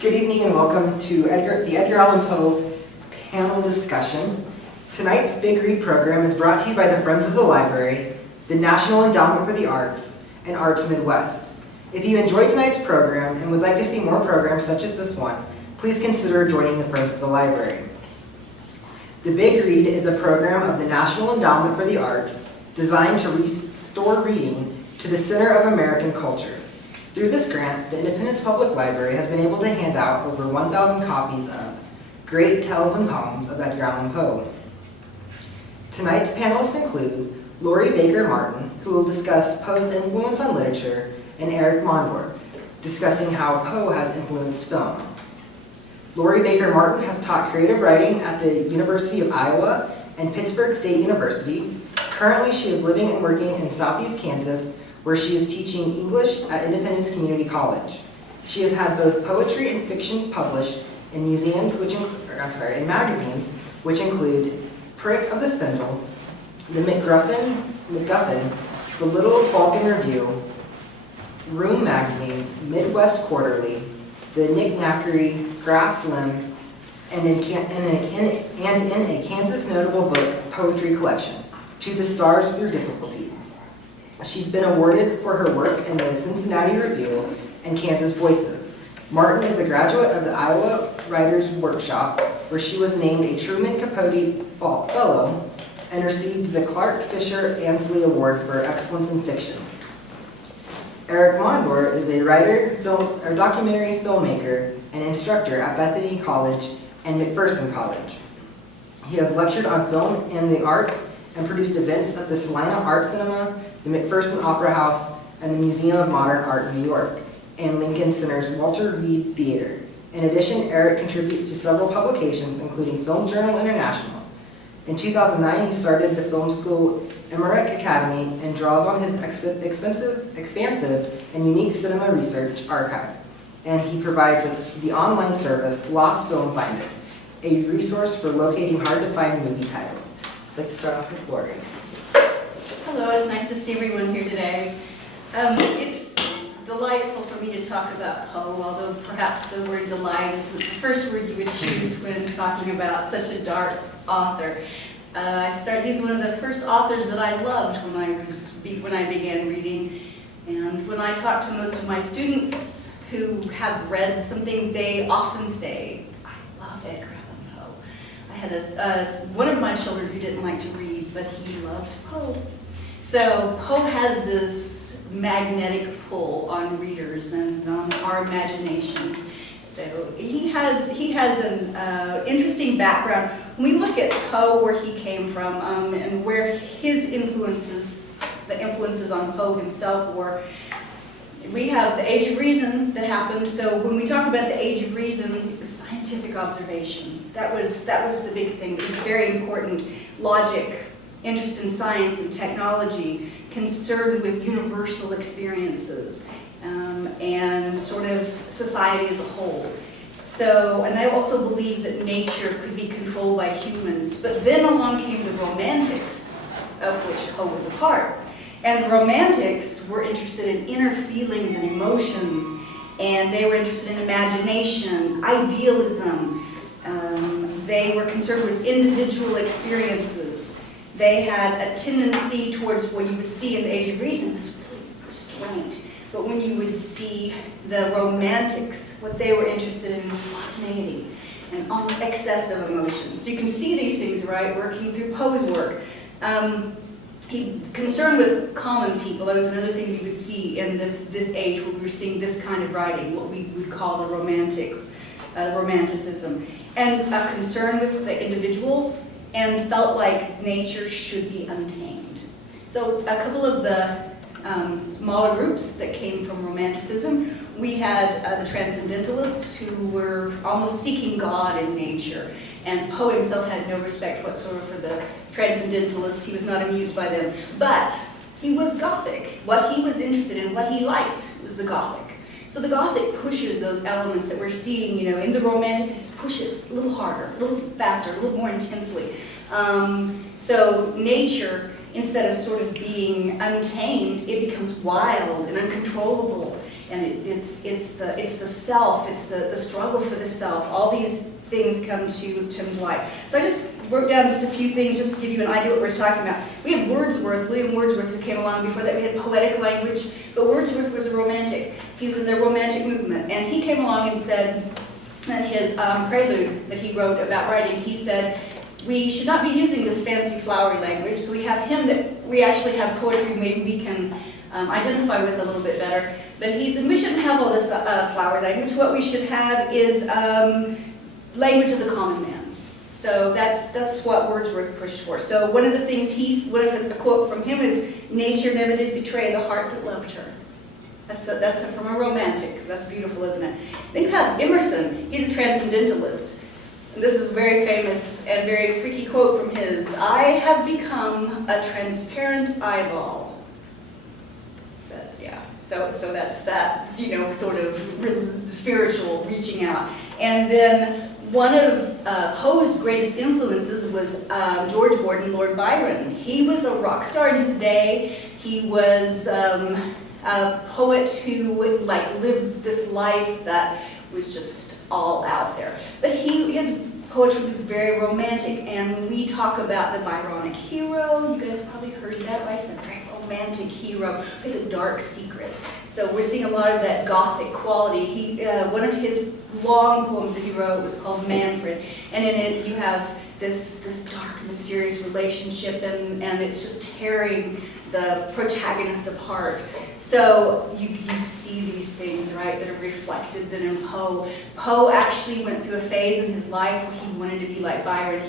Good evening and welcome to the Edgar Allan Poe panel discussion. Tonight's Big Read program is brought to you by the Friends of the Library, the National Endowment for the Arts, and Arts Midwest. If you enjoyed tonight's program and would like to see more programs such as this one, please consider joining the Friends of the Library. The Big Read is a program of the National Endowment for the Arts designed to restore reading to the center of American culture. Through this grant, the Independence Public Library has been able to hand out over 1,000 copies of Great Tales and Poems of Edgar Allan Poe. Tonight's panelists include Lori Baker Martin, who will discuss Poe's influence on literature, and Eric Monder, discussing how Poe has influenced film. Lori Baker Martin has taught creative writing at the University of Iowa and Pittsburgh State University. Currently, she is living and working in Southeast Kansas, where she is teaching English at Independence Community College. She has had both poetry and fiction published in magazines, which include Prick of the Spindle, the MacGuffin, the Little Falcon Review, Room Magazine, Midwest Quarterly, the Knickknackery, Grass Limb, and in a Kansas Notable Book poetry collection, To the Stars Through Difficulties. She's been awarded for her work in the Cincinnati Review and Kansas Voices. Martin is a graduate of the Iowa Writers Workshop, where she was named a Truman Capote Fellow and received the Clark Fisher Ansley Award for Excellence in Fiction. Eric Monder is a writer, documentary filmmaker, and instructor at Bethany College and McPherson College. He has lectured on film and the arts and produced events at the Salina Art Cinema, the McPherson Opera House, and the Museum of Modern Art in New York, and Lincoln Center's Walter Reed Theater. In addition, Eric contributes to several publications, including Film Journal International. In 2009, he started the film school Emmerich Academy and draws on his expansive and unique cinema research archive. And he provides the online service Lost Film Finder, a resource for locating hard-to-find movie titles. So let's start off with Lori. Hello, it's nice to see everyone here today. It's delightful for me to talk about Poe, although perhaps the word delight isn't the first word you would choose when talking about such a dark author. He's one of the first authors that I loved when I began reading, and when I talk to most of my students who have read something, they often say, "I love Edgar Allan Poe." I had one of my children who didn't like to read, but he loved Poe. So Poe has this magnetic pull on readers and on our imaginations. So he has an interesting background. When we look at Poe, where he came from, and where his the influences on Poe himself were, we have the Age of Reason that happened. So when we talk about the Age of Reason, it was scientific observation. That was the big thing. It was very important. Logic, interest in science and technology, concern with universal experiences, and sort of society as a whole. So, and I also believe that nature could be controlled by humans. But then along came the Romantics, of which Poe was a part. And the Romantics were interested in inner feelings and emotions, and they were interested in imagination, idealism. They were concerned with individual experiences. They had a tendency towards what you would see in the Age of Reason, this really restraint. But when you would see the Romantics, what they were interested in was spontaneity and almost excess of emotion. So you can see these things, right, working through Poe's work. He concerned with common people. That was another thing we would see in this age when we were seeing this kind of writing, what we would call the romanticism. And a concern with the individual, and felt like nature should be untamed. So a couple of the smaller groups that came from Romanticism, we had the Transcendentalists, who were almost seeking God in nature. And Poe himself had no respect whatsoever for the Transcendentalists. He was not amused by them. But he was Gothic. What he was interested in, what he liked, was the Gothic. So the Gothic pushes those elements that we're seeing, in the Romantic, they just push it a little harder, a little faster, a little more intensely. So nature, instead of sort of being untamed, it becomes wild and uncontrollable. and it's the self, it's the struggle for the self. All these things come to light. So I just wrote down just a few things just to give you an idea what we're talking about. We had Wordsworth, William Wordsworth, who came along. Before that we had poetic language, but Wordsworth was a romantic. He was in the Romantic movement, and he came along and said that his prelude that he wrote about writing, he said, we should not be using this fancy flowery language, so we have him that we actually have poetry maybe we can identify with a little bit better. But he said we shouldn't have all this flowery language. What we should have is language of the common man. So that's what Wordsworth pushed for. So one of the things a quote from him is, nature never did betray the heart that loved her. That's from a romantic. That's beautiful, isn't it? Think about Emerson. He's a transcendentalist. And this is a very famous and very freaky quote from his. I have become a transparent eyeball. So that's that, sort of spiritual reaching out. And then one of Poe's greatest influences was George Gordon, Lord Byron. He was a rock star in his day. He was a poet who lived this life that was just all out there. But his poetry was very romantic, and when we talk about the Byronic hero, you guys probably heard that, right? The very romantic hero is a dark secret. So we're seeing a lot of that Gothic quality. One of his long poems that he wrote was called Manfred, and in it you have this dark, mysterious relationship, and it's just tearing the protagonist apart. So you see these things, right, that are reflected then in Poe. Poe actually went through a phase in his life where he wanted to be like Byron.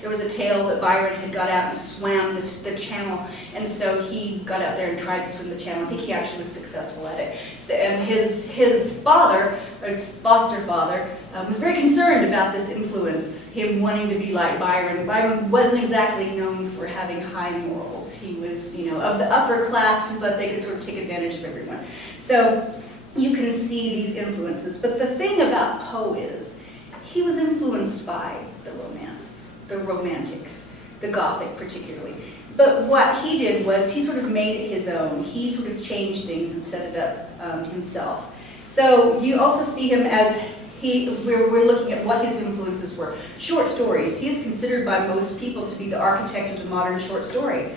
There was a tale that Byron had got out and swam the channel, and so he got out there and tried to swim the channel. I think he actually was successful at it. So, and his father, or his foster father, was very concerned about this influence, him wanting to be like Byron. Byron wasn't exactly known for having high morals. He was, of the upper class who thought they could sort of take advantage of everyone. So you can see these influences. But the thing about Poe is, he was influenced by the romance, the romantics, the Gothic particularly. But what he did was he sort of made it his own. He sort of changed things and set it up himself. So you also see him as we're looking at what his influences were. Short stories. He is considered by most people to be the architect of the modern short story.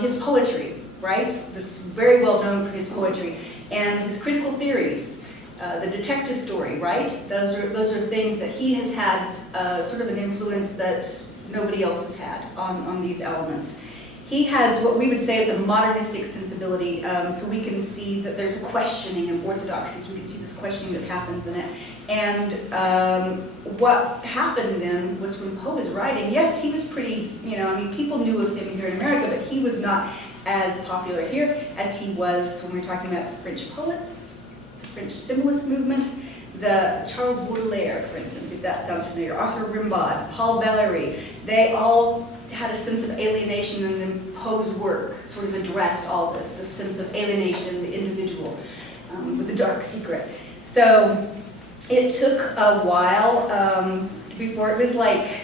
His poetry, right? That's very well known for his poetry. And his critical theories. The detective story, right? Those are things that he has had sort of an influence that nobody else has had on these elements. He has what we would say is a modernistic sensibility, so we can see that there's a questioning of orthodoxies. We can see this questioning that happens in it. And what happened then was when Poe was writing, yes, he was pretty, people knew of him here in America, but he was not as popular here as he was when we're talking about French poets, the French symbolist movement, the Charles Baudelaire, for instance, if that sounds familiar, Arthur Rimbaud, Paul Valéry. They all had a sense of alienation, and then Poe's work sort of addressed all this sense of alienation, the individual, with the dark secret. So it took a while before it was like,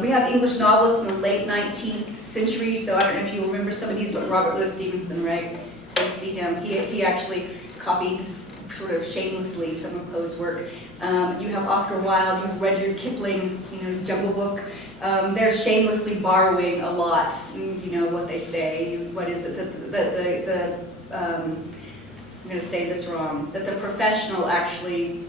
we have English novelists in the late 19th century, so I don't know if you remember some of these, but Robert Louis Stevenson, right? So you see him, he actually copied sort of shamelessly some of Poe's work. You have Oscar Wilde, you have Rudyard Kipling, Jungle Book. They're shamelessly borrowing a lot, what they say. What is it? I'm going to say this wrong, that the professional actually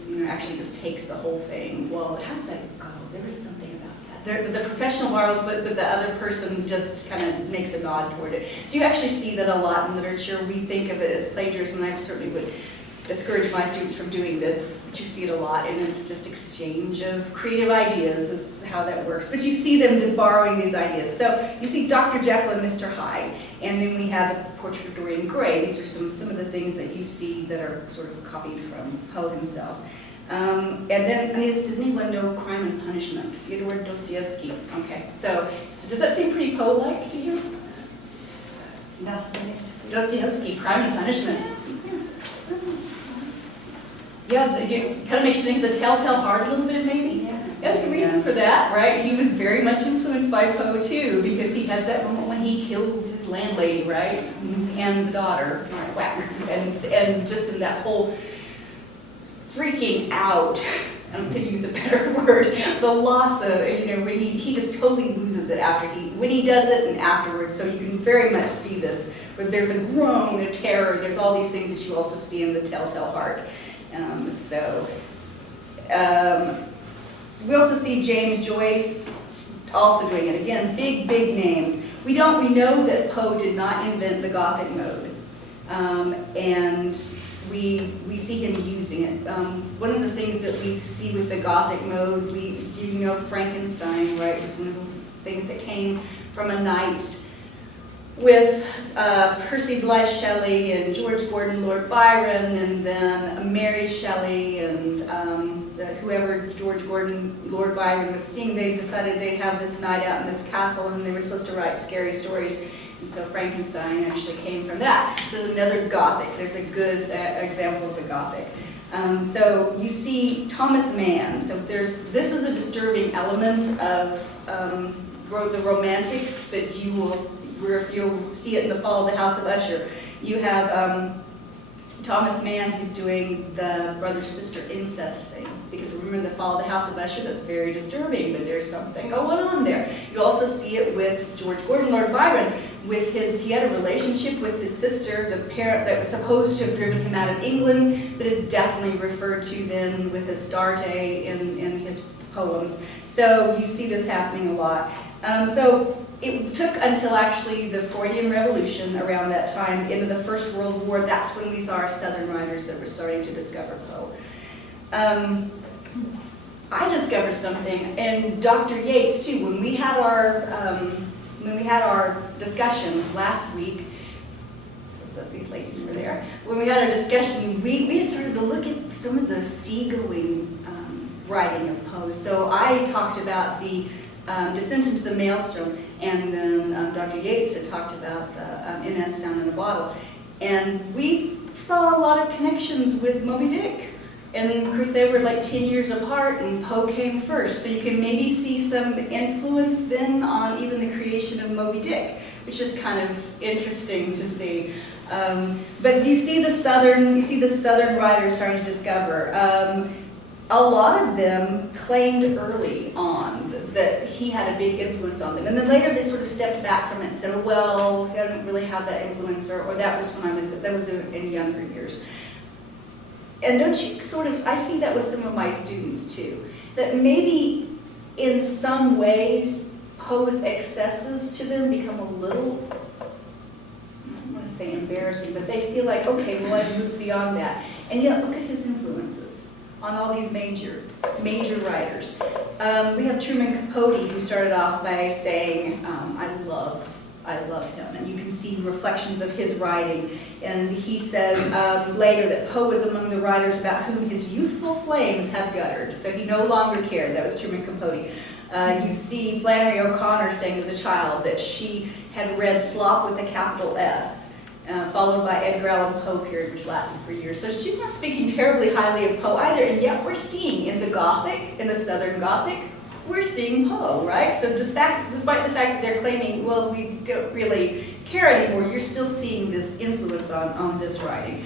just takes the whole thing. Well, how does that go? There is something about that. The professional borrows, but the other person just kind of makes a nod toward it. So you actually see that a lot in literature. We think of it as plagiarism, and I certainly would discourage my students from doing this, but you see it a lot, and it's just exchange of creative ideas is how that works. But you see them borrowing these ideas. So you see Dr. Jekyll and Mr. Hyde, and then we have the Portrait of Dorian Gray. These are some of the things that you see that are sort of copied from Poe himself. And then, does anyone know Crime and Punishment? Fyodor Dostoevsky. Okay, so does that seem pretty Poe-like to you? Dostoevsky, Crime and Punishment. Yeah, it kind of makes you think of the Telltale Heart a little bit, maybe. Yeah, there's a reason for that, right? He was very much influenced by Poe too, because he he has that moment when he kills his landlady, right? And the daughter, right, whack. And just in that whole freaking out, to use a better word, the loss of, when he just totally loses it when he does it and afterwards. So you can very much see this, where there's a groan, a terror, there's all these things that you also see in the Telltale Heart. We also see James Joyce also doing it. Again, big names. We know that Poe did not invent the Gothic mode. And we see him using it. One of the things that we see with the Gothic mode, Frankenstein, right, was one of the things that came from a night with Percy Bysshe Shelley and George Gordon, Lord Byron, and then Mary Shelley and whoever George Gordon, Lord Byron was seeing. They decided they'd have this night out in this castle, and they were supposed to write scary stories. And so Frankenstein actually came from that. There's another Gothic. There's a good example of the Gothic. So you see Thomas Mann. So this is a disturbing element of the Romantics that you'll see it in The Fall of the House of Usher. You have Thomas Mann, who's doing the brother-sister incest thing. Because remember, The Fall of the House of Usher, that's very disturbing, but there's something going on there. You also see it with George Gordon, Lord Byron. He had a relationship with his sister, the parent that was supposed to have driven him out of England, but is definitely referred to then with Astarte in his poems. So you see this happening a lot. So it took until actually the Freudian Revolution around that time, into the First World War, that's when we saw our Southern writers that were starting to discover Poe. I discovered something, and Dr. Yates too, when we had our discussion last week, so that these ladies were there, when we had our discussion, we had started to look at some of the seagoing writing of Poe. So I talked about the Descent into the Maelstrom, and then Dr. Yates had talked about the MS Found in a Bottle. And we saw a lot of connections with Moby Dick. And of course they were like 10 years apart, and Poe came first. So you can maybe see some influence then on even the creation of Moby Dick, which is kind of interesting to see. But you see the Southern writers starting to discover. A lot of them claimed early on that he had a big influence on them. And then later they sort of stepped back from it and said, oh, well, I don't really have that influence, or that was in younger years. And don't you I see that with some of my students too, that maybe in some ways Poe's excesses to them become a little, I don't want to say embarrassing, but they feel like, okay, well, I've moved beyond that. And yet look at his influences on all these major writers. We have Truman Capote, who started off by saying, I love him, and you can see reflections of his writing. And he says later that Poe was among the writers about whom his youthful flames had guttered, so he no longer cared. That was Truman Capote. You see Flannery O'Connor saying as a child that she had read Slop with a capital S, followed by Edgar Allan Poe period, which lasted for years. So she's not speaking terribly highly of Poe either, and yet we're seeing in the Gothic, in the Southern Gothic, we're seeing Poe, right? So despite the fact that they're claiming, well, we don't really care anymore, you're still seeing this influence on this writing.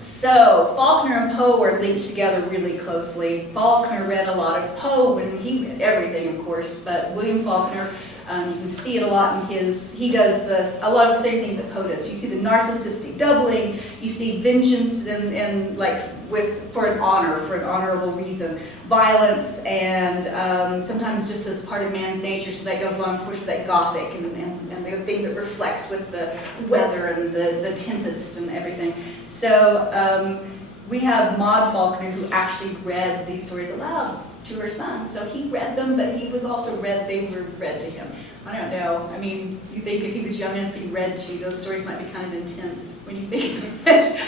So Faulkner and Poe are linked together really closely. Faulkner read a lot of Poe, and he read everything, of course, but William Faulkner, you can see it a lot in he does a lot of the same things that Poe does. You see the narcissistic doubling, you see vengeance and for an honorable reason, violence, and sometimes just as part of man's nature, so that goes along, of course, with that Gothic and the thing that reflects with the weather and the tempest and everything. So we have Maud Faulkner, who actually read these stories aloud to her son. So he read them, but they were read to him. I don't know. I mean, you think if he was young enough to be read to, those stories might be kind of intense when you think of it.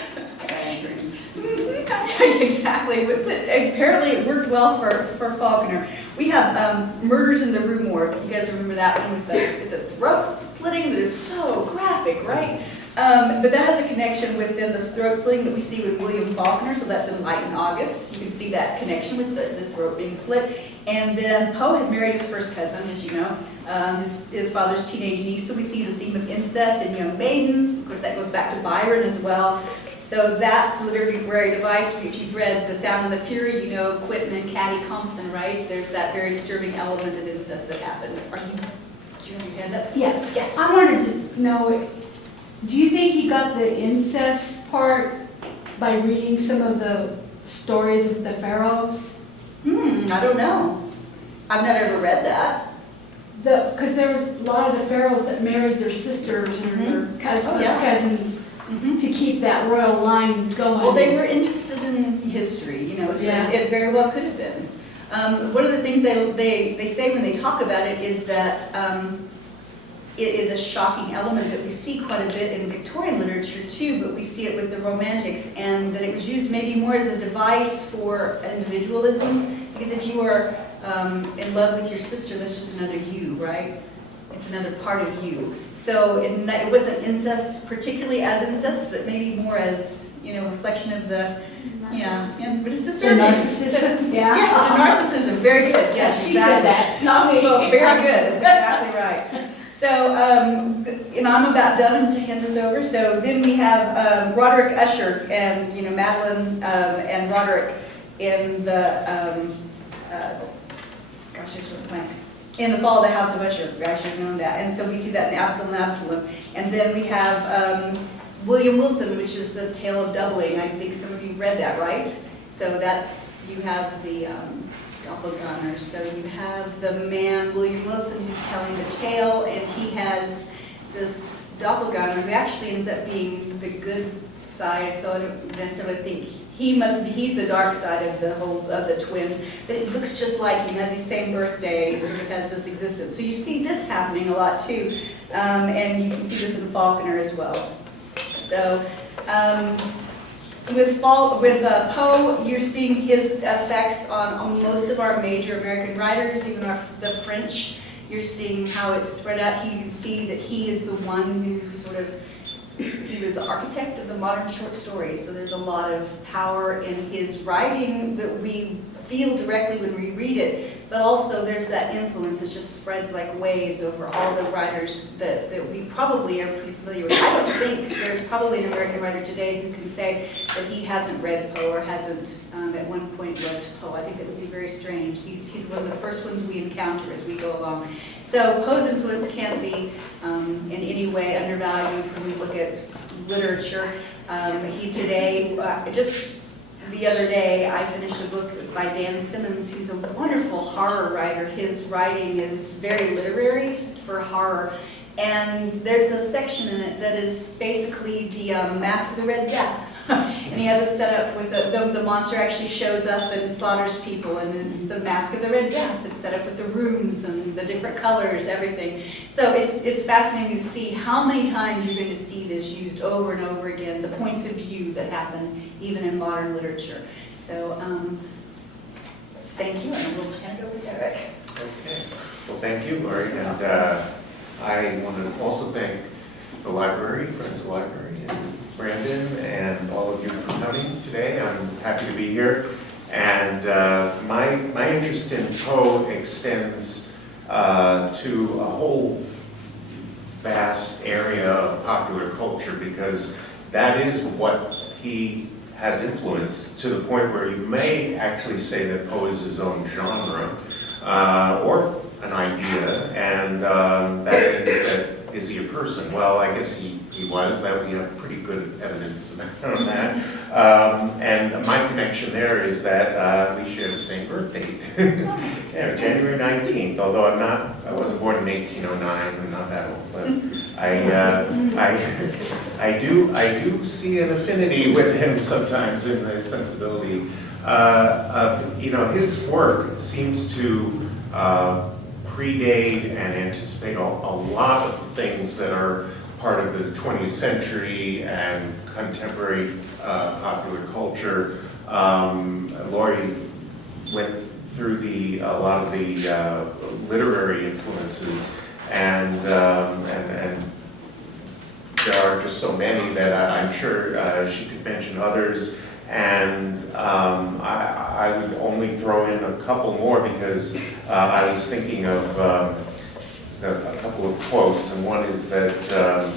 Exactly. But apparently it worked well for Faulkner. We have Murders in the Rue Morgue. You guys remember that one with the throat slitting that is so graphic, right? But that has a connection with then the throat sling that we see with William Faulkner, so that's in Light in August. You can see that connection with the throat being slit. And then Poe had married his first cousin, as you know, his father's teenage niece, so we see the theme of incest in Young Maidens. Of course, that goes back to Byron as well. So that literary device, if you've read The Sound and the Fury, you know Quentin and Caddy Compson, right? There's that very disturbing element of incest that happens. Do you have your hand up? Yeah. Yes. I wanted to know, do you think he got the incest part by reading some of the stories of the pharaohs? I don't know. I've never ever read that. Because there was a lot of the pharaohs that married their sisters or their cousins to keep that royal line going. Well, they were interested in history, you know, so Yeah. it very well could have been. One of the things they say when they talk about it is that it is a shocking element that we see quite a bit in Victorian literature too, but we see it with the Romantics, and that it was used maybe more as a device for individualism, because if you are in love with your sister, that's just another you, right? It's another part of you. So it wasn't incest particularly as incest, but maybe more as, you know, reflection of the, but it's The disturbing. narcissism, yeah. Yes, the narcissism, very good, yes, She said exactly. that, not me. Well, very good, that's exactly right. So, and I'm about done to hand this over. So then we have Roderick Usher and, you know, Madeline and Roderick in the, gosh, I should have blank. In the Fall of the House of Usher, I should have known that. And so we see that in Absalom. And then we have William Wilson, which is A Tale of Doubling. I think some of you read that, right? So that's, you have the doppelganger. So you have the man, William Wilson, who's telling the tale, and he has this doppelganger who actually ends up being the good side, so I don't necessarily think he's the dark side of the twins, but it looks just like him, has the same birthday, sort of has this existence. So you see this happening a lot too, and you can see this in Faulkner as well. So with Poe, you're seeing his effects on most of our major American writers, even the French. You're seeing how it's spread out. You can see that he is the one who sort of, he was the architect of the modern short story, so there's a lot of power in his writing that we feel directly when we read it, but also there's that influence that just spreads like waves over all the writers that we probably are pretty familiar with. I don't think there's probably an American writer today who can say that he hasn't read Poe or hasn't at one point read Poe. I think that would be very strange. He's one of the first ones we encounter as we go along. So Poe's influence can't be in any way undervalued when we look at literature. He today, just the other day, I finished a book. It was by Dan Simmons, who's a wonderful horror writer. His writing is very literary for horror. And there's a section in it that is basically the Mask of the Red Death. And he has it set up with the monster actually shows up and slaughters people, and it's the Mask of the Red Death. It's set up with the rooms and the different colors, everything. So it's fascinating to see how many times you're going to see this used over and over again, the points of view that happen even in modern literature. So thank you, and we'll hand it over to Eric. Okay. Well, thank you, Lori, and I want to also thank the library, Friends of the Library, and Brandon, and all of you for coming today. I'm happy to be here, and my interest in Poe extends to a whole vast area of popular culture, because that is what he has influenced, to the point where you may actually say that Poe is his own genre, or an idea, and that means that, is he a person? Well, I guess he was. That we have pretty good evidence on that. And my connection there is that we share the same birth date. Yeah, January 19th, although I wasn't born in 1809, I'm not that old, but I do see an affinity with him sometimes in the sensibility. You know, his work seems to predate and anticipate a lot of things that are part of the 20th century and contemporary popular culture. Lori went through a lot of the literary influences, and there are are just so many that I'm sure she could mention others. And I would only throw in a couple more because I was thinking of a couple of quotes, and one is that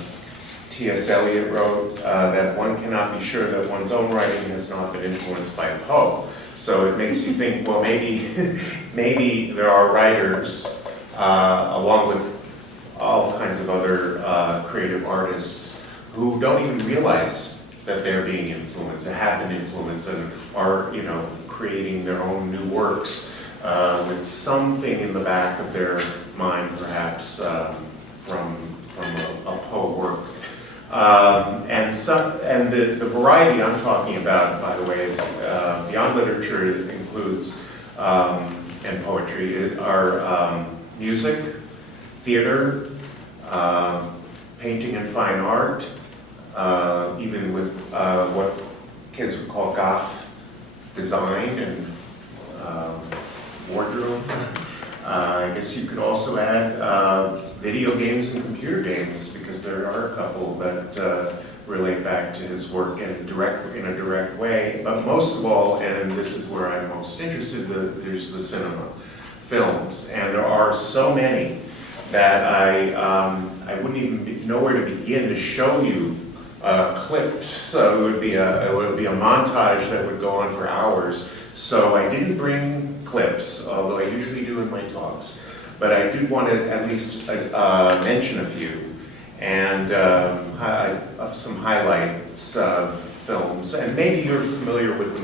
T.S. Eliot wrote that one cannot be sure that one's own writing has not been influenced by Poe. So it makes you think, well, maybe there are writers, along with all kinds of other creative artists, who don't even realize that they're being influenced, and have been influenced, and are, creating their own new works with something in the back of their mind, perhaps from a Poe work. And the variety I'm talking about, by the way, is beyond literature. It includes and poetry are music, theater, painting and fine art, even with what kids would call goth design and wardrobe. I guess you could also add video games and computer games, because there are a couple that relate back to his work in a direct way. But most of all, and this is where I'm most interested, there's the cinema, films, and there are so many that I wouldn't even know where to begin to show you clips. So it would be a montage that would go on for hours. So I didn't bring clips, although I usually do in my talks. But I do want to at least mention a few, and some highlights of films. And maybe you're familiar with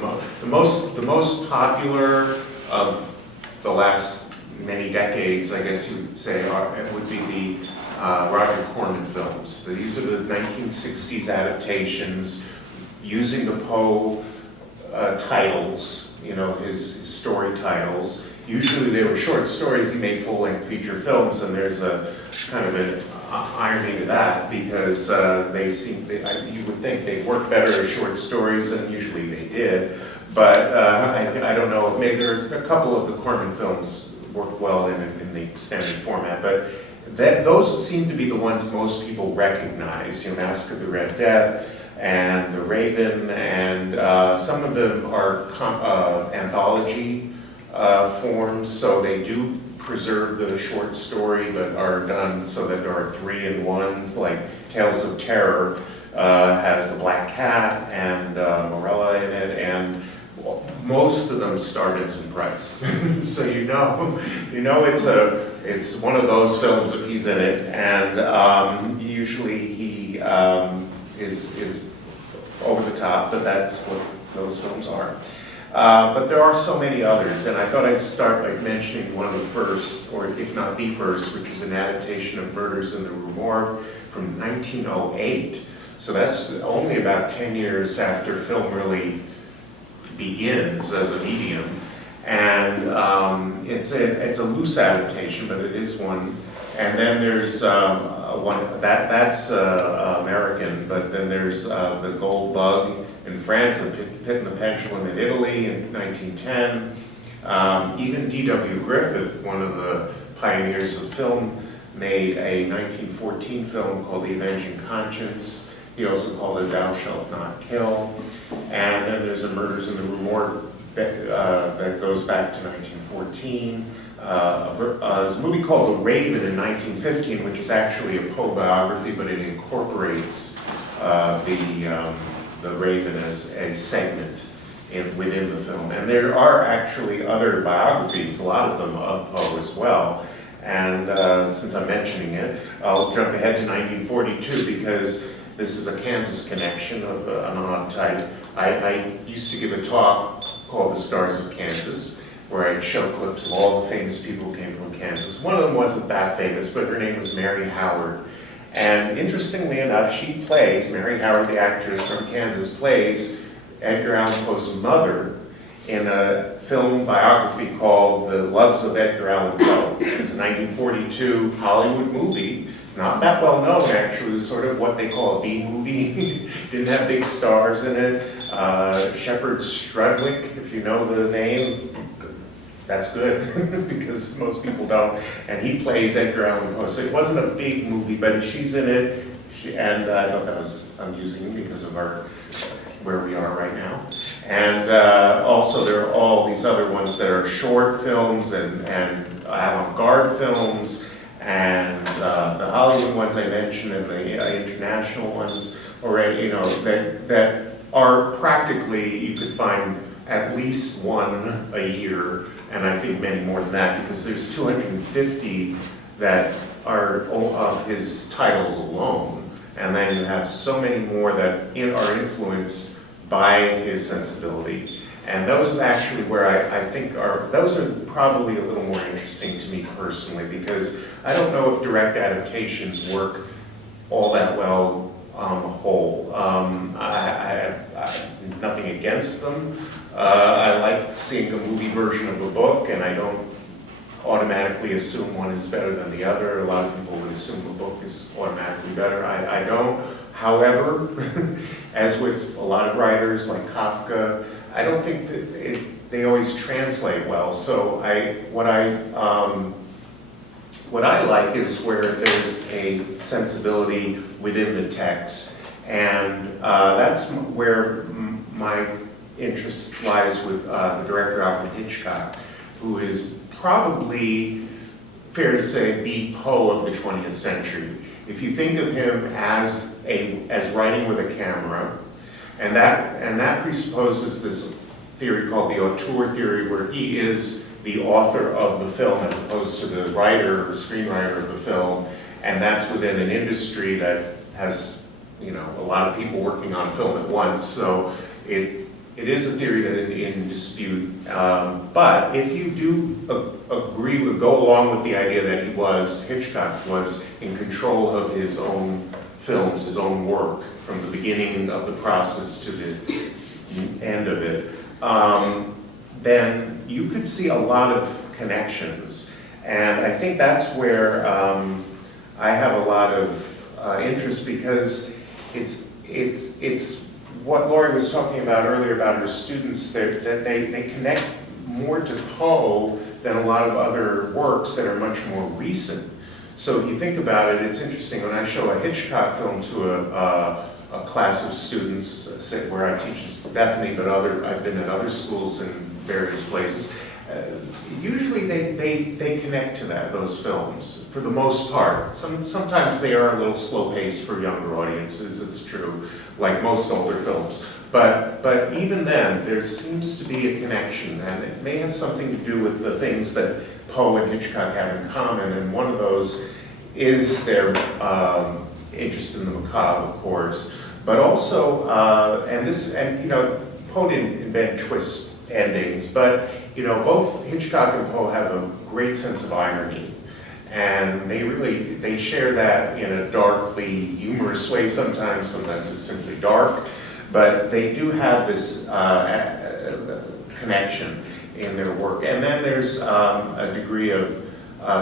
the most popular of the last many decades, I guess you would say, would be the Roger Corman films. These are the 1960s adaptations using the Poe titles, his story titles. Usually they were short stories. He made full-length feature films, and there's a kind of an irony to that, because you would think they work better as short stories, and usually they did. But I don't know, maybe there's a couple of the Corman films work well in the extended format, but those seem to be the ones most people recognize. Mask of the Red Death and The Raven, and some of them are anthology forms, so they do preserve the short story, but are done so that there are 3-in-1s, like Tales of Terror has the Black Cat and Morella in it, and most of them start at some price. So it's one of those films if he's in it, and usually he is over the top, but that's what those films are. But there are so many others, and I thought I'd start by mentioning one of the first, or if not the first, which is an adaptation of Murders in the Rue Morgue from 1908. So that's only about 10 years after film really begins as a medium. And it's a loose adaptation, but it is one. And then there's one that's American, but then there's The Gold Bug in France, and Pit and the Pendulum in Italy in 1910. Even D.W. Griffith, one of the pioneers of film, made a 1914 film called The Avenging Conscience. He also called it Thou Shalt Not Kill. And then there's a Murders in the Rue Morgue that goes back to 1914. There's a movie called The Raven in 1915, which is actually a Poe biography, but it incorporates the Raven as a segment within the film. And there are actually other biographies, a lot of them of Poe as well. And since I'm mentioning it, I'll jump ahead to 1942, because this is a Kansas connection of an odd type. I used to give a talk called The Stars of Kansas, where I'd show clips of all the famous people who came from Kansas. One of them wasn't that famous, but her name was Mary Howard. And interestingly enough, Mary Howard, the actress from Kansas, plays Edgar Allan Poe's mother in a film biography called The Loves of Edgar Allan Poe. It's a 1942 Hollywood movie. It's not that well known, actually. It was sort of what they call a B movie. Didn't have big stars in it. Shepard Strudwick, if you know the name, that's good, because most people don't. And he plays Edgar Allan Poe. So it wasn't a big movie, but she's in it. And I thought that was amusing because of where we are right now. And also there are all these other ones that are short films and avant-garde films, and the Hollywood ones I mentioned, and the international ones already, that are practically, you could find at least one a year, and I think many more than that, because there's 250 that are of his titles alone, and then you have so many more that are influenced by his sensibility. And those are actually where I think those are probably a little more interesting to me personally, because I don't know if direct adaptations work all that well on the whole. I have nothing against them. I like seeing a movie version of a book, and I don't automatically assume one is better than the other. A lot of people would assume a book is automatically better. I don't. However, as with a lot of writers like Kafka, I don't think that they always translate well. So what I like is where there's a sensibility within the text, and that's where my interest lies with the director Alfred Hitchcock, who is probably, fair to say, the Poe of the 20th century. If you think of him as writing with a camera, and that presupposes this theory called the auteur theory, where he is the author of the film as opposed to the writer or screenwriter of the film, and that's within an industry that has a lot of people working on film at once. So it is a theory that is in dispute. But if you do go along with the idea that Hitchcock was in control of his own films, his own work, from the beginning of the process to the end of it, then you could see a lot of connections. And I think that's where I have a lot of interest, because it's what Lori was talking about earlier about her students, that they connect more to Poe than a lot of other works that are much more recent. So if you think about it, it's interesting. When I show a Hitchcock film to a class of students, say where I teach at Bethany, but I've been at other schools in various places, usually they connect to those films for the most part. Sometimes they are a little slow-paced for younger audiences, it's true, like most older films. But even then, there seems to be a connection, and it may have something to do with the things that Poe and Hitchcock have in common, and one of those is their interest in the macabre, of course, but also, Poe didn't invent twist endings, but both Hitchcock and Poe have a great sense of irony, and they share that in a darkly humorous way. Sometimes it's simply dark, but they do have this connection in their work. And then there's a degree of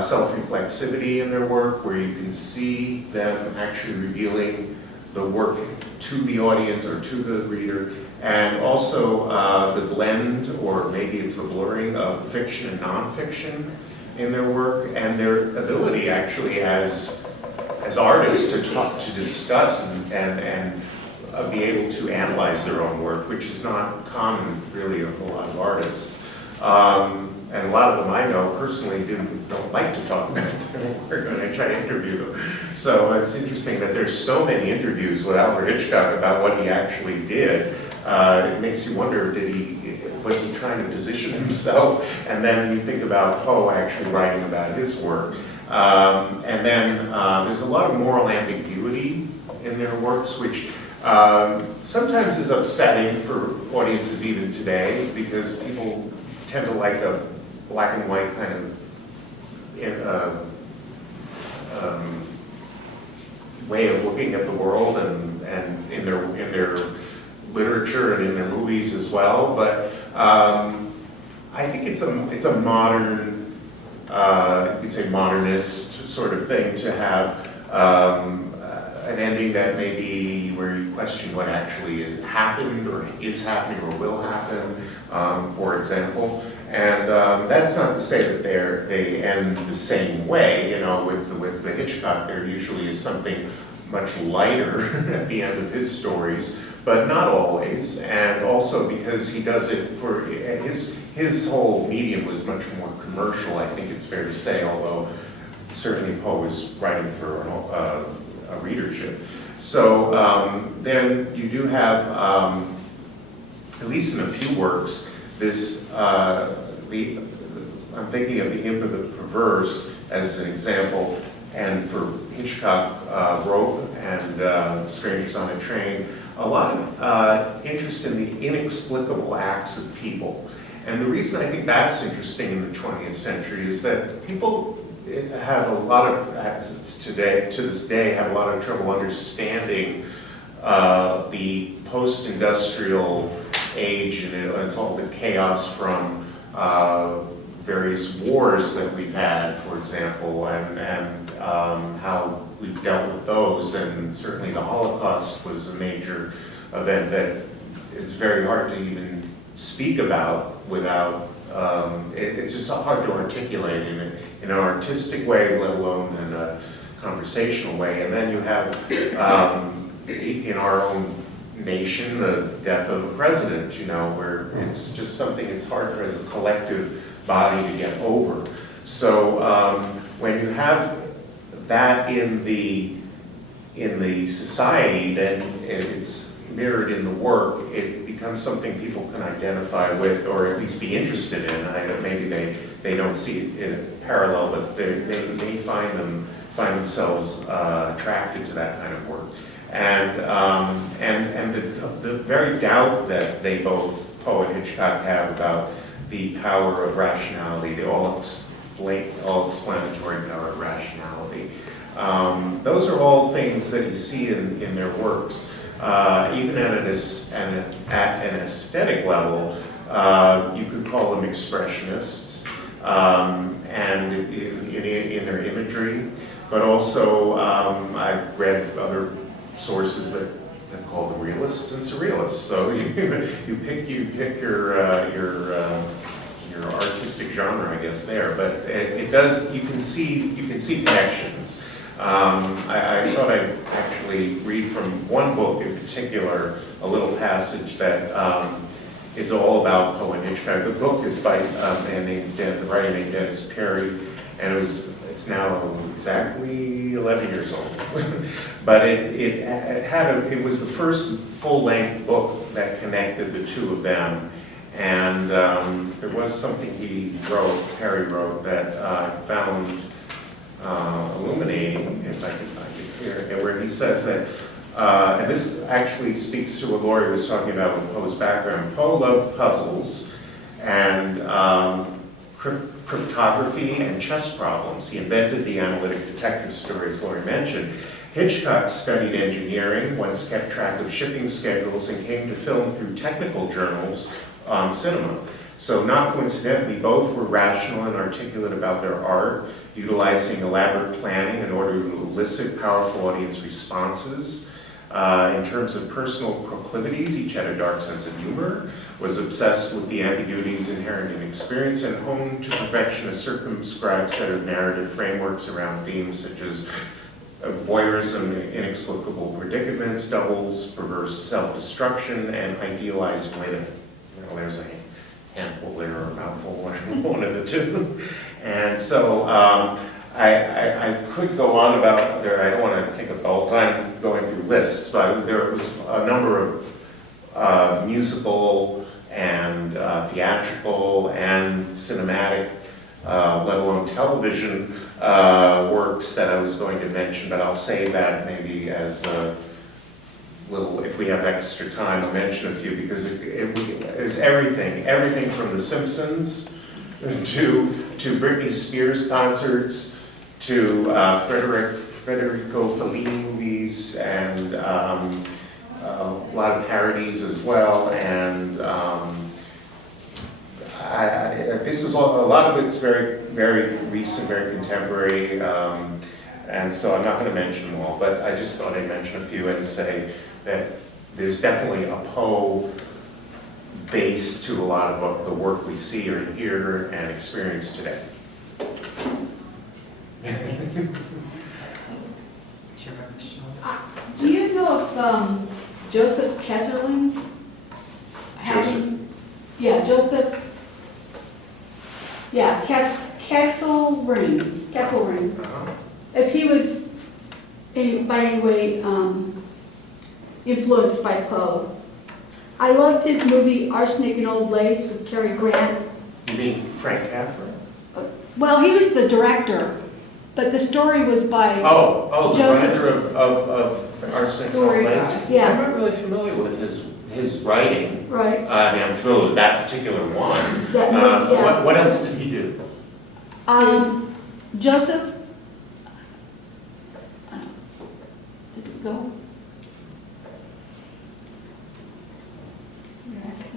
self-reflexivity in their work, where you can see them actually revealing the work to the audience or to the reader, and also the blend, or maybe it's the blurring of fiction and nonfiction in their work, and their ability actually as artists to discuss and be able to analyze their own work, which is not common really of a lot of artists. And a lot of them I know personally don't like to talk about their work when I try to interview them. So it's interesting that there's so many interviews with Alfred Hitchcock about what he actually did. It makes you wonder, was he trying to position himself? And then you think about Poe actually writing about his work. And then there's a lot of moral ambiguity in their works, which sometimes is upsetting for audiences even today, because people tend to like a black and white kind of way of looking at the world, and in their literature and in their movies as well. But I think it's a modern, you could say modernist sort of thing to have an ending that may be where you question what actually happened or is happening or will happen, for example. And that's not to say that they end the same way. With the Hitchcock, there usually is something much lighter at the end of his stories, but not always. And also because he does it for, his whole medium was much more commercial, I think it's fair to say, although certainly Poe was writing for a readership. So then you do have, at least in a few works, this, I'm thinking of The Imp of the Perverse as an example, and for Hitchcock, Rope and Strangers on a Train, a lot of interest in the inexplicable acts of people. And the reason I think that's interesting in the 20th century is that people have a lot of, to this day, have a lot of trouble understanding the post-industrial age, and it's all the chaos from various wars that we've had, for example, and how we've dealt with those. And certainly the Holocaust was a major event that is very hard to even speak about without, it's just hard to articulate in an artistic way, let alone in a conversational way. And then you have, in our own nation, the death of a president, you know, where it's just something it's hard for as a collective body to get over. So when you have that in the society, then it's mirrored in the work. It becomes something people can identify with, or at least be interested in. Maybe they don't see it in parallel, but they find themselves attracted to that kind of work. And the very doubt that they both, Poe and Hitchcock, have about the power of rationality, the all-explanatory power of rationality. Those are all things that you see in their works. Even at an aesthetic level, you could call them expressionists, and in their imagery. But also, I've read other sources that call them realists and surrealists. So you pick your artistic genre, I guess, there. But it does. You can see connections. I thought I'd actually read from one book in particular, a little passage that is all about Poe and Hitchcock. The book is by a writer named Dennis Perry, and it's now exactly 11 years old. But it was the first full-length book that connected the two of them. And there was something Perry wrote, that I found illuminating, if I could hear it, where he says that, and this actually speaks to what Laurie was talking about with Poe's background. Poe loved puzzles and cryptography and chess problems. He invented the analytic detective story, as Laurie mentioned. Hitchcock studied engineering, once kept track of shipping schedules, and came to film through technical journals on cinema. So not coincidentally, both were rational and articulate about their art, utilizing elaborate planning in order to elicit powerful audience responses. In terms of personal proclivities, each had a dark sense of humor, was obsessed with the ambiguities inherent in experience, and honed to perfection a circumscribed set of narrative frameworks around themes such as voyeurism, inexplicable predicaments, doubles, perverse self-destruction, and idealized women. Well, there's a handful there, or a mouthful, one of the two. And so I could go on about there. I don't want to take up all the time going through lists, but there was a number of musical and theatrical and cinematic, let alone television works that I was going to mention, but I'll say that maybe as a little, if we have extra time, I'll mention a few, because it's everything from The Simpsons to Britney Spears concerts, to Federico Fellini movies, and a lot of parodies as well. And this is a lot of it's very, very recent, very contemporary, and so I'm not going to mention them all, but I just thought I'd mention a few and say that there's definitely a Poe base to a lot of the work we see or hear and experience today. Sure. question. Do you know if Joseph Kesserling? Joseph? Yeah, Joseph. Yeah, Kesselring. Uh-huh. If he was by any way influenced by Poe. I loved his movie Arsenic and Old Lace with Cary Grant. You mean Frank Capra? Well, he was the director, but the story was by Oh, the Joseph- writer of Arsenic and Story Old guy, Lace? yeah. I'm not really familiar with his writing. Right. I mean, I'm familiar with that particular one. That movie, yeah. What else did he do? Joseph. Did it go?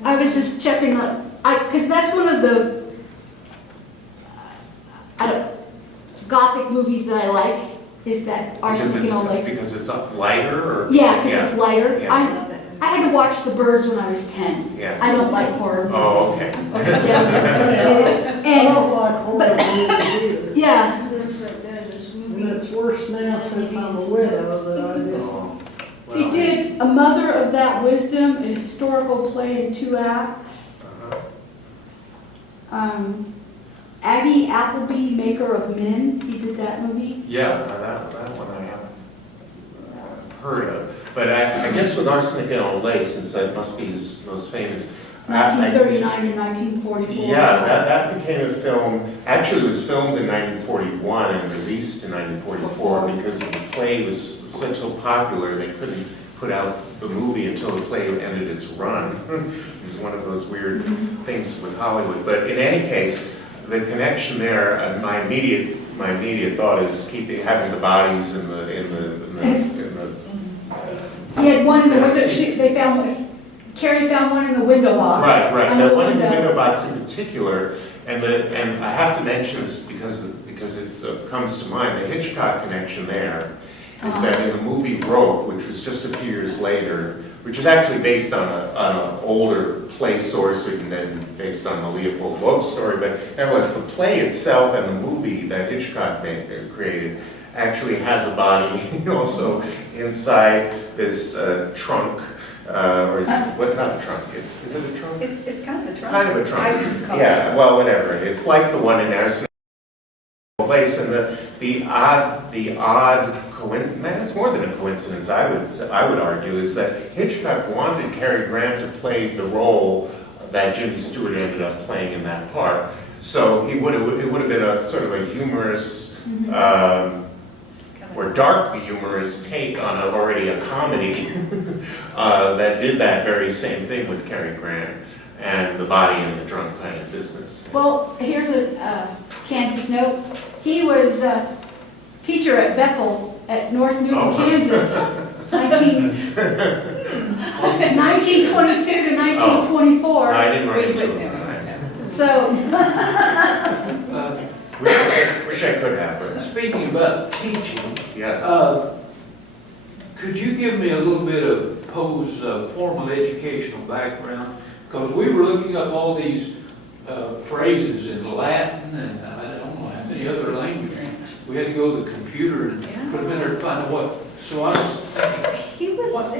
I was just checking on, because that's one of the Gothic movies that I like, is that Arsenic and Old Lace. Because it's lighter, or? Yeah, because it's lighter. Yeah. I had to watch The Birds when I was 10. Yeah. I don't like horror movies. Oh, okay. Yeah. I don't like horror movies either. Yeah, And it's worse now since I'm a widow that I just, Oh, he well, did A Mother of That Wisdom, a historical play in 2 acts. uh-huh. Aggie Appleby, Maker of Men, he did that movie. Yeah, that one I haven't heard of. But I guess with Arsenic and Old Lace, since that must be his most famous. 1939 and 1944. Yeah, that became a film, actually it was filmed in 1941 and released in 1944 because the play was so popular they couldn't put out the movie until the play ended its run. It was one of those weird things with Hollywood. But in any case, the connection there, my immediate thought is having the bodies in the He had one in the window, See- they found, Carrie found one in the window box. Right. Under The one in the window. window box in particular, and I have to mention this because it comes to mind, the Hitchcock connection there is that in the movie Rope, which was just a few years later, which is actually based on an older play source and then based on the Leopold Loeb story, but nevertheless, the play itself and the movie that Hitchcock created actually has a body also inside this trunk. Or is it, not a trunk, is it a trunk? It's kind of a trunk. Kind of a trunk, I would call it. yeah, well, whatever, it's like the one in Arsenic Place, and the odd coincidence, it's more than a coincidence, I would argue, is that Hitchcock wanted Cary Grant to play the role that Jimmy Stewart ended up playing in that part, so it would have been a sort of a humorous, or darkly humorous take on already a comedy that did that very same thing with Cary Grant and the body in the trunk kind of business. Well, here's a Kansas note. He was a teacher at Bethel at North Newton, Kansas, 1922 to 1924. I didn't run into wouldn't him. So, Wish I could have, but Speaking about teaching, yes. could you give me a little bit of Poe's formal educational background? Because we were looking up all these phrases in Latin and I don't know how many other languages. We had to go to the computer and put them in there to find out what. So I was thinking, what was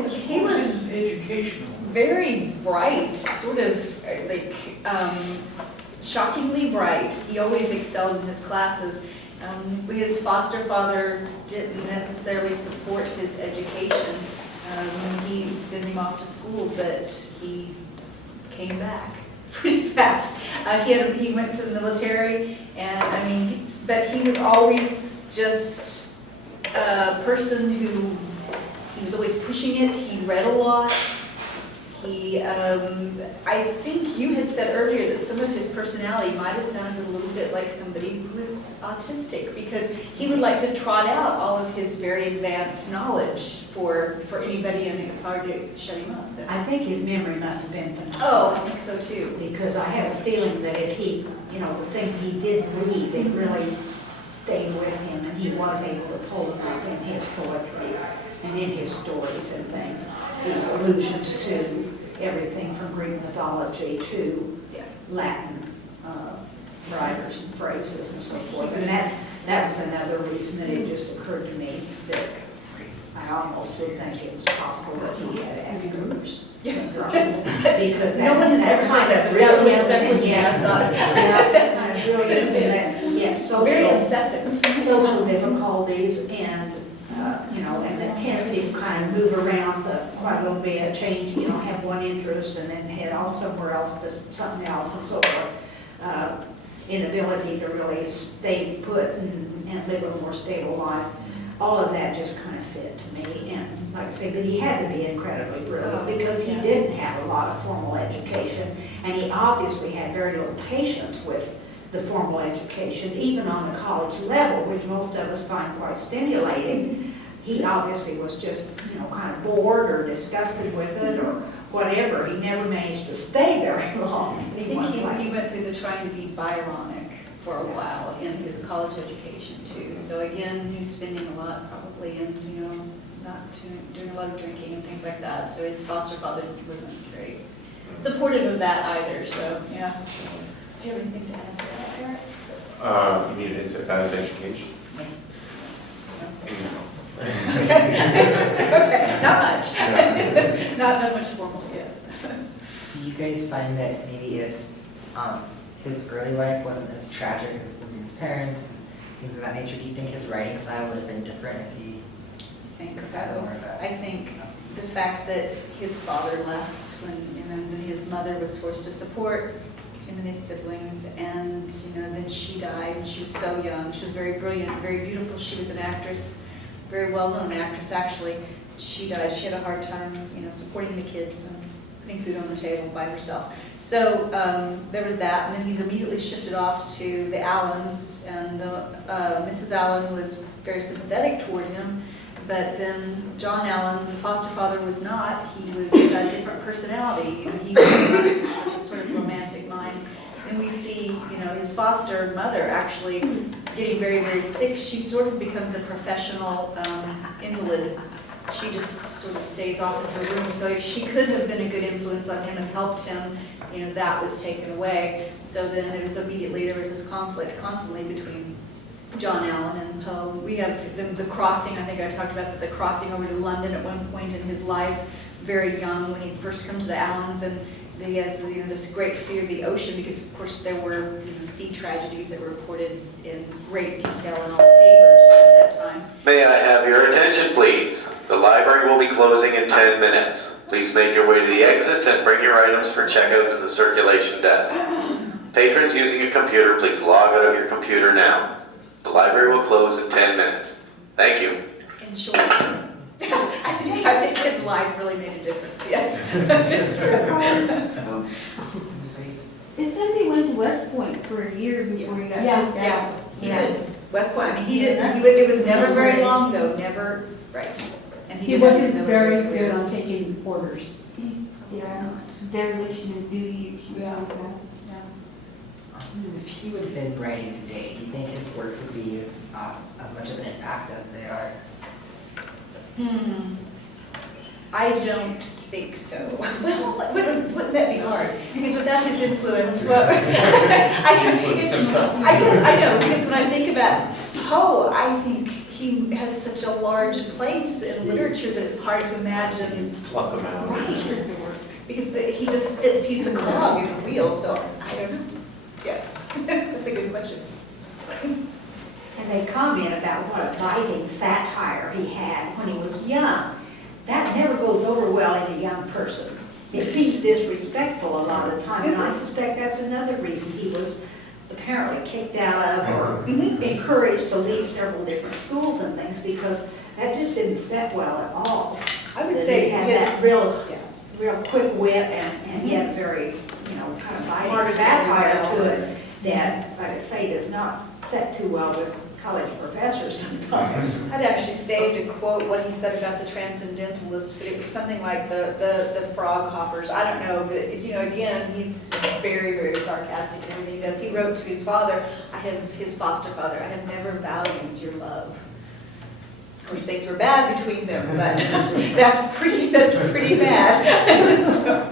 his educational? Very bright, sort of like shockingly bright. He always excelled in his classes. His foster father didn't necessarily support his education. He sent him off to school, but he came back pretty fast. He went to the military, and I mean, but he was always just a person who, he was always pushing it. He read a lot. He, I think you had said earlier that some of his personality might have sounded a little bit like somebody who was autistic, because he would like to trot out all of his very advanced knowledge for anybody, and it was hard to shut him up. I think his memory must have been phenomenal. Oh, I think so too. Because I have a feeling that if he, the things he did read, they really stayed with him, and he was able to pull them up in his poetry and in his stories and things. These allusions to everything from Greek mythology to Yes. Latin writers and phrases and so forth. And that was another reason that it just occurred to me that I almost would think it was possible that he had Asperger's syndrome. Because No one has ever said that, but that was definitely, yeah, I thought. kind of brilliance and that, yes, Very social, obsessive. social difficulties and, you know, and the tendency to kind of move around quite a little bit, change, you know, have one interest and then head off somewhere else to something else and so forth. Inability to really stay put and live a more stable life. All of that just kind of fit to me. And like I say, but he had to be incredibly brilliant because he didn't have a lot of formal education. And he obviously had very little patience with the formal education, even on the college level, which most of us find quite stimulating. He obviously was just, you know, kind of bored or disgusted with it or whatever. He never managed to stay very long. I think he went through the trying to be Byronic for a while in his college education too. So again, he was spending a lot probably and, you know, not doing a lot of drinking and things like that. So his foster father wasn't very supportive of that either. So yeah. Do you have anything to add to that, Eric? You mean it's about his education? Okay, not much. Not much formal, yes. Do you guys find that maybe if his early life wasn't as tragic as losing his parents and things of that nature, do you think his writing style would have been different if he I think had more so. of that? I think the fact that his father left and then his mother was forced to support him and his siblings, and you know, then she died, and she was so young. She was very brilliant, very beautiful. She was an actress, very well-known actress actually. She died. She had a hard time, you know, supporting the kids and putting food on the table by herself. So there was that, and then he's immediately shifted off to the Allans, and Mrs. Allan was very sympathetic toward him. But then John Allan, the foster father, was not. He was a different personality. You know, he was a sort of romantic mind. And we see, you know, his foster mother actually getting very, very sick. She sort of becomes a professional invalid. She just sort of stays off of her room. So if she could have been a good influence on him and helped him, you know, that was taken away. So then there was this conflict constantly between John Allan and Poe. We have the crossing, I think I talked about the crossing over to London at one point in his life, very young when he first come to the Allans, and he has, you know, this great fear of the ocean because of course there were, you know, sea tragedies that were reported in great detail in all the papers at that time. May I have your attention, please? The library will be closing in 10 minutes. Please make your way to the exit and bring your items for checkout to the circulation desk. Patrons using a computer, please log out of your computer now. The library will close in 10 minutes. Thank you. In short, I think his life really made a difference, yes. It says he went to West Point for a year before he got kicked Yeah, out. he did. West Point, I mean, he did, it was never very long though, never, right. And He did have wasn't his military very career. good on taking orders. Yeah, dereliction of duty or something Yeah. like that. If he would have been writing today, do you think his works would be as much of an impact as they are? I don't think so. Well, wouldn't that be hard? Because without his influence, well, Influenced himself. I guess, I know, because when I think about Poe, I think he has such a large place in literature that it's hard to imagine. Pluck him out. Right. Because he just fits, he's the cog in the wheel, so I don't know. Yeah, that's a good question. And they comment about what a biting satire he had when he was young. That never goes over well in a young person. It seems disrespectful a lot of the time, and I suspect that's another reason he was apparently kicked out of or encouraged to leave several different schools and things, because that just didn't set well at all. I would That say he had his, that real yes. quick wit and yet very, you know, kind of smart satire to it that, like I say, does not set too well with college professors sometimes. I'd actually saved a quote, what he said about the transcendentalists, but it was something like the frog hoppers. I don't know, but, you know, again, he's very, very sarcastic in everything he does. He wrote to his father, his foster father, I have never valued your love. Of course, things were bad between them, but that's pretty bad. So.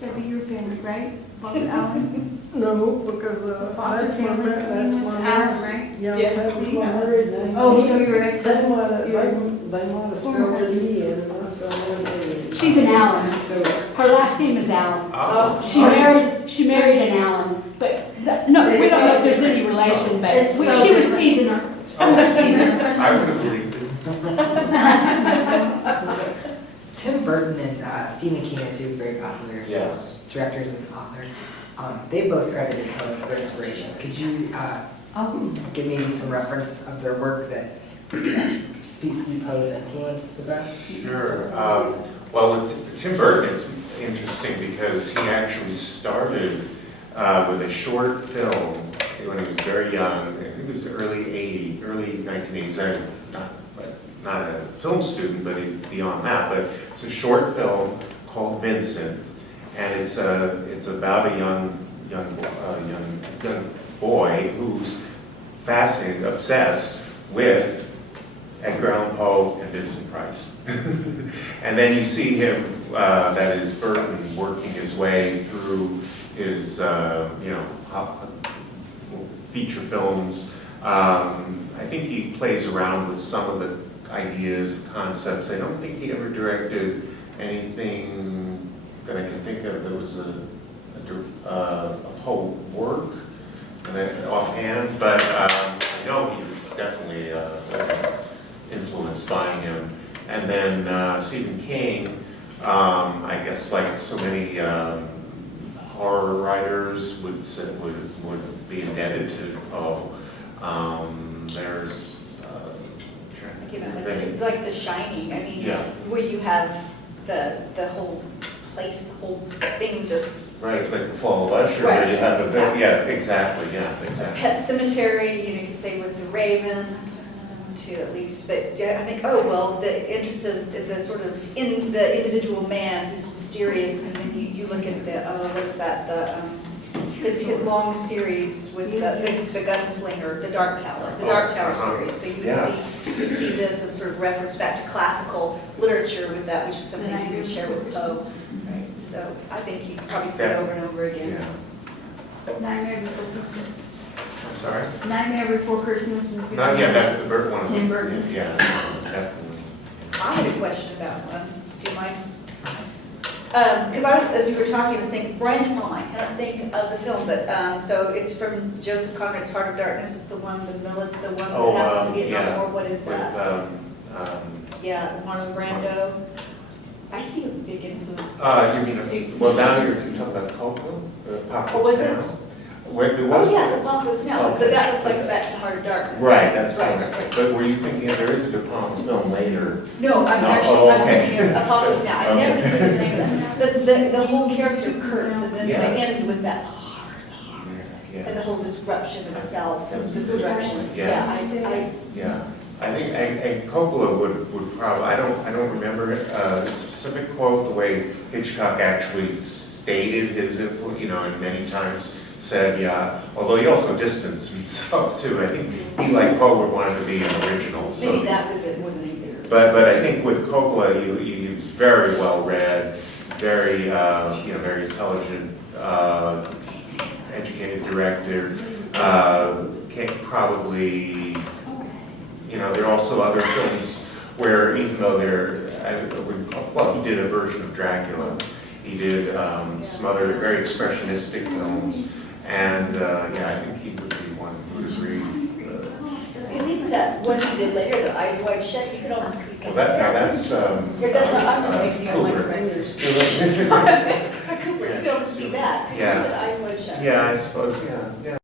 That'd be your favorite, right? Allan? No, because, Foster that's my, family. that's my. Alan, right? Yeah, Yeah. that was my married name. Oh, so you were ex. They might have spelled it E in, and I spelled it A. She's an Allan, so her last name is Allan. Oh, She married an Allan, but, no, we don't know if there's any relation, but It's she was teasing her. I was teasing her. I would have believed it. Tim Burton and Stephen King are two very popular Yes. directors and authors. They both credited Poe for inspiration. Could you give me some reference of their work that speaks to Poe's influence the best? Sure. Well, with Tim Burton, it's interesting because he actually started with a short film when he was very young. I think it was early 1980s. Not a film student, but beyond that. But it's a short film called Vincent, and it's about a young boy who's fascinated, obsessed with Edgar Allan Poe and Vincent Price. And then you see him, that is Burton, working his way through his, feature films. I think he plays around with some of the ideas, concepts. I don't think he ever directed anything that I can think of that was a Poe work offhand, but I know he was definitely influenced by him. And then Stephen King, I guess like so many horror writers would be indebted to Poe. There's Like The Shining, I mean, Yeah. where you have the whole place, the whole thing just, right, like the Fall of Usher, Right, where you have exactly. yeah, exactly. Pet Cemetery, you could say with the Raven, too, at least, but yeah, I think, oh, well, the interest of the sort of, in the individual man who's mysterious, and then you look at the, what is that, his long series with the gunslinger, the Dark Tower series, so you would see this and sort of reference back to classical literature with that, which is something you would share with Poe, right? So I think you could probably see it over and over again. Yeah. Nightmare Before Christmas. I'm sorry? Nightmare Before Christmas is. Not yet, that's the Burton one. Tim Burton. Yeah, definitely. I had a question about one. Do you mind? Because I was, as you were talking, I was thinking, Brian De Palma, I cannot think of the film, but, so it's from Joseph Conrad's Heart of Darkness, it's the one that happens in Vietnam War, what is that? Yeah, Marlon Brando. I see a big influence. You mean, well, now you're talking about Coppola, Oh, was Apocalypse it? Now. There was. Oh, yes, Apocalypse Now, Okay. but that reflects back to Heart of Darkness. Right, that's Right, correct. right. But were you thinking, there is a De Palma film later? No, I'm No, actually, oh, I'm okay. thinking of Apocalypse Now. I never Okay. knew the name of that. But the whole character curse, and then they Yes. end with that horror, Yeah. and the whole disruption of self and That's destruction. Yes. Yeah, Yeah, I think, and Coppola would probably, I don't remember the specific quote, the way Hitchcock actually stated his influence, and many times said, yeah, although he also distanced himself too. I think he, like Poe, would want to be an original, so. maybe that was it more than anything. But I think with Coppola, he was very well read, very, very intelligent, educated director, probably, there are also other films where even though he did a version of Dracula, he did some other very expressionistic films, and I think he would be one who would agree. Because even that one he did later, The Eyes Wide Shut, you could almost see some. Well, that's Yeah, that's not, I'm just mixing up my Cooper. directors. Yeah. Cooper, you could almost see that. Yeah. The Eyes Wide Shut. Yeah, I suppose, yeah.